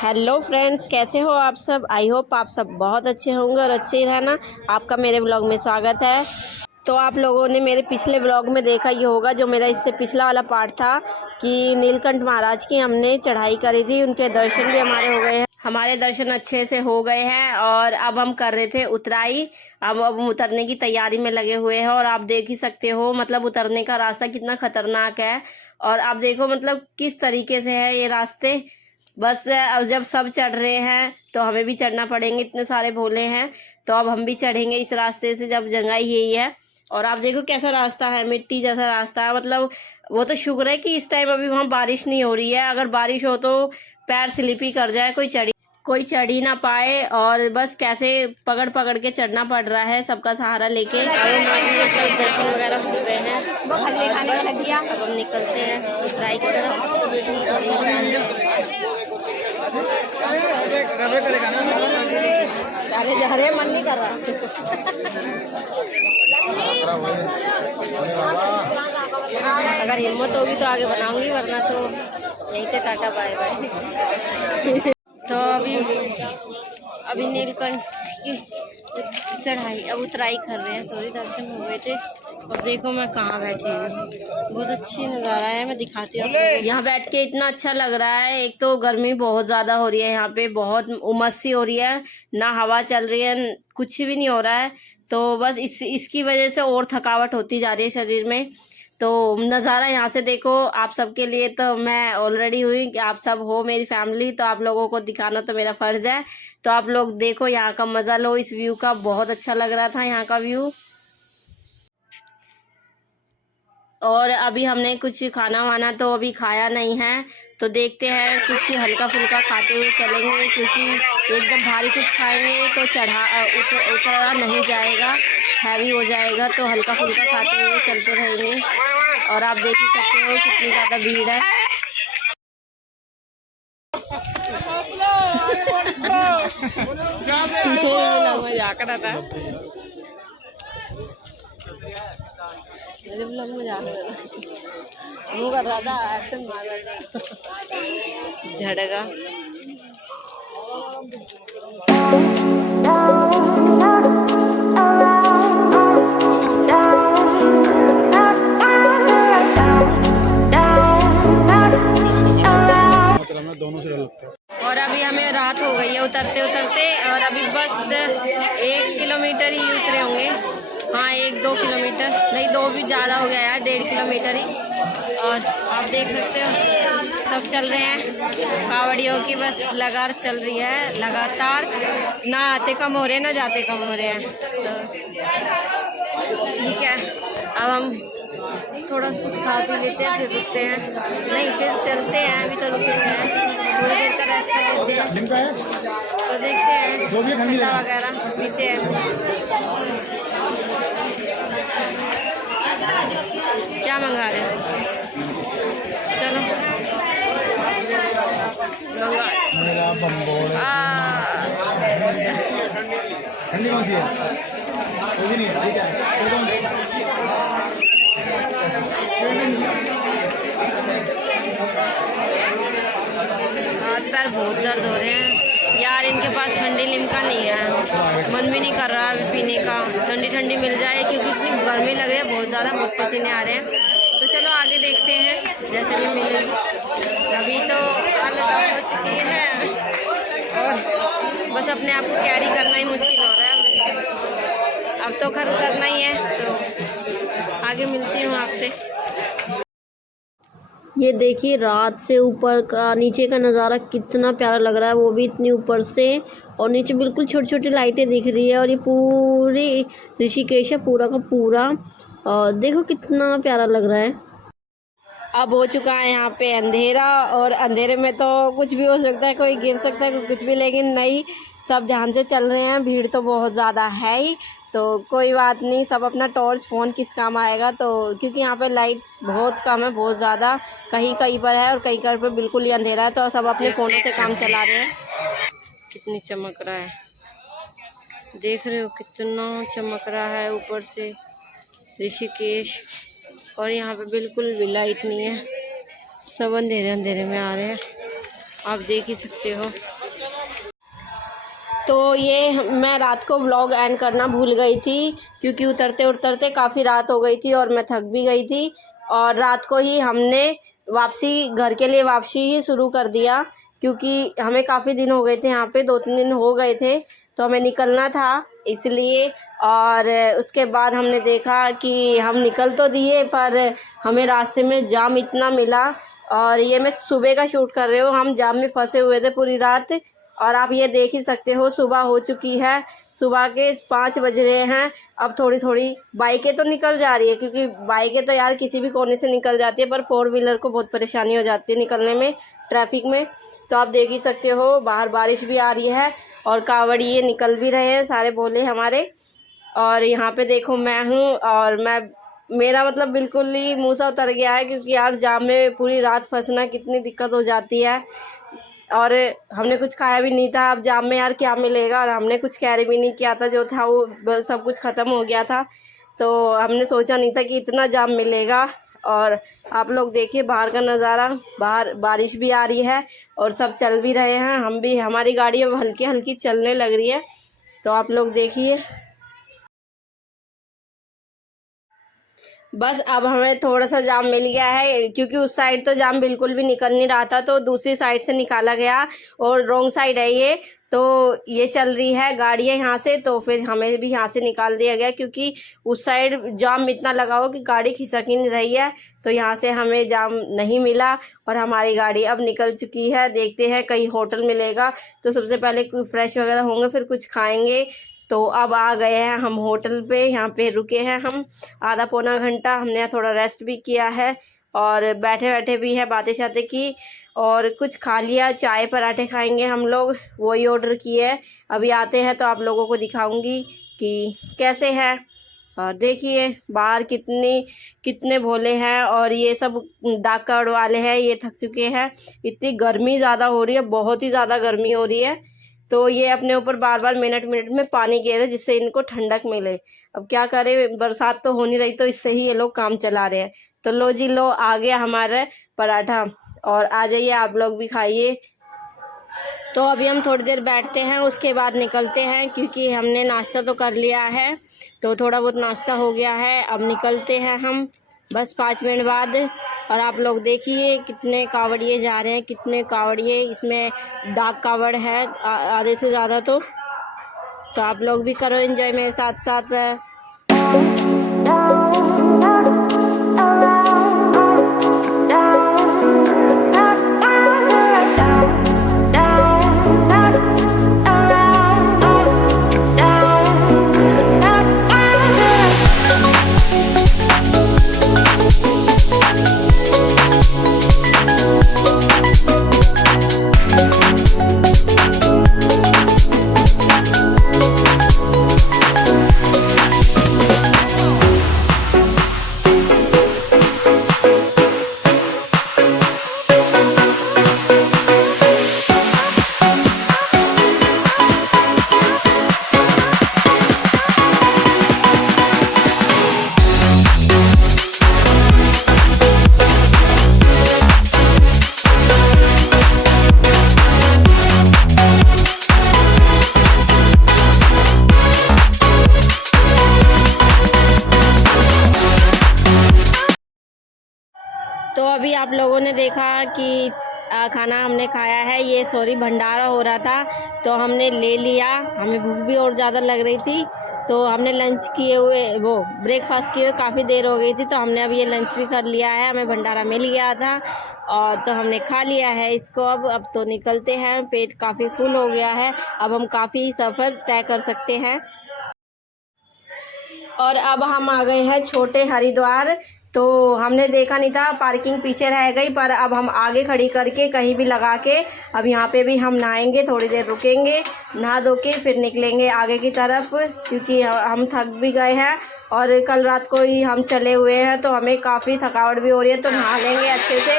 Hello friends, कैसे हो आप सब। आई होप आप सब बहुत अच्छे होंगे और अच्छे ही रहना। आपका मेरे ब्लॉग में स्वागत है। तो आप लोगों ने मेरे पिछले ब्लॉग में देखा ही होगा, जो मेरा इससे पिछला वाला पार्ट था कि नीलकंठ महाराज की हमने चढ़ाई करी थी। उनके दर्शन भी हमारे हो गए हैं। हमारे दर्शन अच्छे से हो गए हैं और अब हम कर रहे थे उतराई। अब हम उतरने की तैयारी में लगे हुए हैं और आप देख ही सकते हो, मतलब उतरने का रास्ता कितना खतरनाक है। और आप देखो मतलब किस तरीके से है ये रास्ते। बस अब जब सब चढ़ रहे हैं तो हमें भी चढ़ना पड़ेंगे, इतने सारे भोले हैं तो अब हम भी चढ़ेंगे इस रास्ते से, जब जगह यही है। और आप देखो कैसा रास्ता है, मिट्टी जैसा रास्ता है। मतलब वो तो शुक्र है कि इस टाइम अभी वहाँ बारिश नहीं हो रही है, अगर बारिश हो तो पैर स्लिप ही कर जाए, कोई चढ़ ही ना पाए। और बस कैसे पकड़ पकड़ के चढ़ना पड़ रहा है, सबका सहारा लेके। मतलब दर्शन वगैरह हो गए हैं अब हम निकलते हैं उतराई की तरफ। अरे जा रहे मन नहीं कर रहा। अगर हिम्मत होगी तो आगे बनाऊंगी, वरना तो यहीं से टाटा बाय बाय। तो अभी नीलकंठ की चढ़ाई, अब उतराई कर रहे हैं। सॉरी, दर्शन हो गए थे। और देखो मैं कहाँ बैठी हूँ, बहुत अच्छी नज़ारा है, मैं दिखाती हूँ। यहाँ बैठ के इतना अच्छा लग रहा है। एक तो गर्मी बहुत ज़्यादा हो रही है, यहाँ पे बहुत उमस सी हो रही है, ना हवा चल रही है, कुछ भी नहीं हो रहा है। तो बस इसकी वजह से और थकावट होती जा रही है शरीर में। तो नज़ारा यहाँ से देखो। आप सबके लिए तो मैं ऑलरेडी हुई कि आप सब हो मेरी फैमिली, तो आप लोगों को दिखाना तो मेरा फ़र्ज़ है। तो आप लोग देखो, यहाँ का मज़ा लो, इस व्यू का। बहुत अच्छा लग रहा था यहाँ का व्यू। और अभी हमने कुछ खाना वाना तो अभी खाया नहीं है, तो देखते हैं कुछ हल्का फुल्का खाते हुए चलेंगे, क्योंकि एकदम भारी कुछ खाएंगे तो उतरा नहीं जाएगा, हैवी हो जाएगा। तो हल्का फुल्का खाते हुए चलते रहेंगे। और आप देख ही सकते हो कितनी ज़्यादा भीड़ है। मजाक रहा था, मेरे ब्लॉग में मजाक मुँह कर रहा था, एक्शन मार रहा था। झड़गा दोनों से लगता है। और अभी हमें रात हो गई है उतरते उतरते, और अभी बस 1 किलोमीटर ही उतरे होंगे। हाँ, 1-2 किलोमीटर नहीं, 2 भी ज़्यादा हो गया यार, 1.5 किलोमीटर ही। और आप देख सकते हो सब चल रहे हैं, कावड़ियों की बस लगातार चल रही है, लगातार। ना आते कम हो रहे हैं, ना जाते कम हो रहे हैं। तो ठीक है, अब हम थोड़ा कुछ खा पी लेते हैं, फिर रुकते हैं। नहीं, फिर चलते हैं, अभी तो रुके हुए हैं, थोड़ी देर का रेस्ट कर लेते हैं। तो देखते हैं, ठंडा वगैरह पीते हैं। क्या मंगा रहे हैं? चलो मंगा। ठंडी कौन सी है? कोई भी नहीं है, ठीक है। हाथ पैर बहुत दर्द हो रहे हैं यार। इनके पास ठंडी लिम्का नहीं है, मन भी नहीं कर रहा पीने का। ठंडी ठंडी मिल जाए, क्योंकि इतनी गर्मी लग रही है बहुत ज़्यादा, बहुत पसीने आ रहे हैं। तो चलो आगे देखते हैं, जैसे भी मिलेगी। अभी तो हालत हो चुकी है और बस अपने आप को कैरी करना ही मुश्किल हो रहा है। अब तो खैर करना ही है, तो आगे मिलती हूँ आपसे। ये देखिए रात से ऊपर का नीचे का नज़ारा कितना प्यारा लग रहा है, वो भी इतनी ऊपर से। और नीचे बिल्कुल छोटी छोटी लाइटें दिख रही है, और ये पूरी ऋषिकेश है पूरा का पूरा। और देखो कितना प्यारा लग रहा है। अब हो चुका है यहाँ पे अंधेरा, और अंधेरे में तो कुछ भी हो सकता है, कोई गिर सकता है, कुछ भी। लेकिन नहीं, सब ध्यान से चल रहे हैं। भीड़ तो बहुत ज़्यादा है ही, तो कोई बात नहीं, सब अपना टॉर्च फ़ोन किस काम आएगा। तो क्योंकि यहाँ पे लाइट बहुत कम है, बहुत ज़्यादा, कहीं कहीं पर है और कहीं कहीं पर बिल्कुल ही अंधेरा है। तो सब अपने फ़ोनों से काम चला रहे हैं। कितनी चमक रहा है, देख रहे हो कितना चमक रहा है ऊपर से ऋषिकेश। और यहाँ पे बिल्कुल भी लाइट नहीं है, सब अंधेरे अंधेरे में आ रहे हैं। आप देख ही सकते हो। तो ये मैं रात को व्लॉग एंड करना भूल गई थी, क्योंकि उतरते उतरते काफ़ी रात हो गई थी और मैं थक भी गई थी। और रात को ही हमने वापसी, घर के लिए वापसी ही शुरू कर दिया, क्योंकि हमें काफ़ी दिन हो गए थे यहाँ पे, 2-3 दिन हो गए थे, तो हमें निकलना था इसलिए। और उसके बाद हमने देखा कि हम निकल तो दिए, पर हमें रास्ते में जाम इतना मिला। और ये मैं सुबह का शूट कर रही हूँ, हम जाम में फंसे हुए थे पूरी रात। और आप ये देख ही सकते हो, सुबह हो चुकी है, सुबह के 5 बज रहे हैं। अब थोड़ी थोड़ी बाइकें तो निकल जा रही है, क्योंकि बाइकें तो यार किसी भी कोने से निकल जाती है, पर 4 व्हीलर को बहुत परेशानी हो जाती है निकलने में, ट्रैफिक में। तो आप देख ही सकते हो, बाहर बारिश भी आ रही है और कावड़िए निकल भी रहे हैं सारे भोले हमारे। और यहाँ पे देखो मैं हूँ, और मेरा मतलब बिल्कुल ही मुँह सा उतर गया है, क्योंकि यार जाम में पूरी रात फंसना कितनी दिक्कत हो जाती है। और हमने कुछ खाया भी नहीं था, अब जाम में यार क्या मिलेगा, और हमने कुछ कैरी भी नहीं किया था, जो था वो सब कुछ ख़त्म हो गया था। तो हमने सोचा नहीं था कि इतना जाम मिलेगा। और आप लोग देखिए बाहर का नज़ारा, बाहर बारिश भी आ रही है और सब चल भी रहे हैं, हम भी, हमारी गाड़ी अब हल्की हल्की चलने लग रही है। तो आप लोग देखिए, बस अब हमें थोड़ा सा जाम मिल गया है, क्योंकि उस साइड तो जाम बिल्कुल भी निकल नहीं रहा था, तो दूसरी साइड से निकाला गया, और रॉन्ग साइड है ये, तो ये चल रही है गाड़ियाँ यहाँ से, तो फिर हमें भी यहाँ से निकाल दिया गया, क्योंकि उस साइड जाम इतना लगा हो कि गाड़ी खिसक ही नहीं रही है। तो यहाँ से हमें जाम नहीं मिला और हमारी गाड़ी अब निकल चुकी है। देखते हैं कहीं होटल मिलेगा, तो सबसे पहले फ्रेश वगैरह होंगे, फिर कुछ खाएंगे। तो अब आ गए हैं हम होटल पे, यहाँ पे रुके हैं हम आधा पौना घंटा, हमने यहाँ थोड़ा रेस्ट भी किया है और बैठे बैठे भी है, बातें शातें की और कुछ खा लिया। चाय पराठे खाएंगे हम लोग, वही ऑर्डर किए है। अभी आते हैं तो आप लोगों को दिखाऊंगी कि कैसे है। और देखिए बाहर कितने भोले हैं, और ये सब डाक कार्ड वाले हैं, ये थक चुके हैं। इतनी गर्मी ज़्यादा हो रही है, बहुत ही ज़्यादा गर्मी हो रही है, तो ये अपने ऊपर बार बार मिनट मिनट में पानी गिर रहे, जिससे इनको ठंडक मिले। अब क्या करें, बरसात तो हो नहीं रही, तो इससे ही ये लोग काम चला रहे हैं। तो लो जी लो, आ गया हमारा पराठा, और आ जाइए आप लोग भी खाइए। तो अभी हम थोड़ी देर बैठते हैं, उसके बाद निकलते हैं, क्योंकि हमने नाश्ता तो कर लिया है, तो थोड़ा बहुत नाश्ता हो गया है। अब निकलते हैं हम बस 5 मिनट बाद। और आप लोग देखिए कितने कावड़िए जा रहे हैं, कितने कावड़िए, इसमें डाक कावड़ है आधे से ज़्यादा। तो आप लोग भी करो एंजॉय मेरे साथ साथ। तो अभी आप लोगों ने देखा कि खाना हमने खाया है, ये सॉरी भंडारा हो रहा था, तो हमने ले लिया। हमें भूख भी और ज़्यादा लग रही थी, तो हमने लंच किए हुए, वो ब्रेकफास्ट किए हुए काफ़ी देर हो गई थी, तो हमने अब ये लंच भी कर लिया है। हमें भंडारा मिल गया था और तो हमने खा लिया है इसको। अब तो निकलते हैं, पेट काफ़ी फुल हो गया है, अब हम काफ़ी सफ़र तय कर सकते हैं। और अब हम आ गए हैं छोटे हरिद्वार। तो हमने देखा नहीं था, पार्किंग पीछे रह गई, पर अब हम आगे खड़ी करके कहीं भी लगा के अब यहाँ पे भी हम नहाएंगे, थोड़ी देर रुकेंगे, नहा धो के फिर निकलेंगे आगे की तरफ, क्योंकि हम थक भी गए हैं और कल रात को ही हम चले हुए हैं, तो हमें काफ़ी थकावट भी हो रही है। तो नहा लेंगे अच्छे से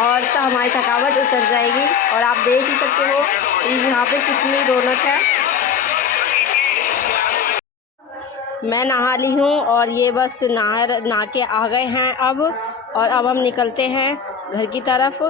और तो हमारी थकावट उतर जाएगी। और आप देख ही सकते हो यहाँ पे कितनी रौनक है। मैं नहा ली हूँ और ये बस नहा के आ गए हैं अब, और अब हम निकलते हैं घर की तरफ।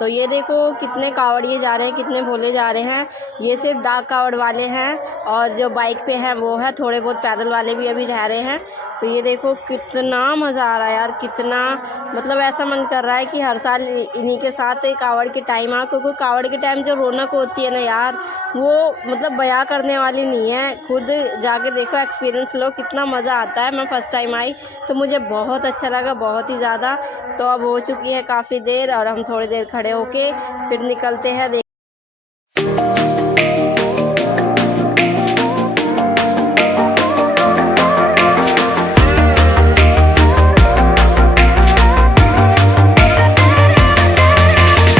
तो ये देखो कितने कावड़िए जा रहे हैं, कितने भोले जा रहे हैं। ये सिर्फ डाक कावड़ वाले हैं और जो बाइक पे हैं वो है, थोड़े बहुत पैदल वाले भी अभी रह रहे हैं। तो ये देखो कितना मज़ा आ रहा है यार, कितना मतलब ऐसा मन कर रहा है कि हर साल इन्हीं के साथ कावड़ के टाइम आ, क्योंकि कावड़ के टाइम जो रौनक होती है ना यार, वो मतलब बयां करने वाली नहीं है। खुद जाके देखो, एक्सपीरियंस लो, कितना मज़ा आता है। मैं फ़र्स्ट टाइम आई तो मुझे बहुत अच्छा लगा, बहुत ही ज़्यादा। तो अब हो चुकी है काफ़ी देर और हम थोड़ी देर खड़े होके फिर निकलते हैं।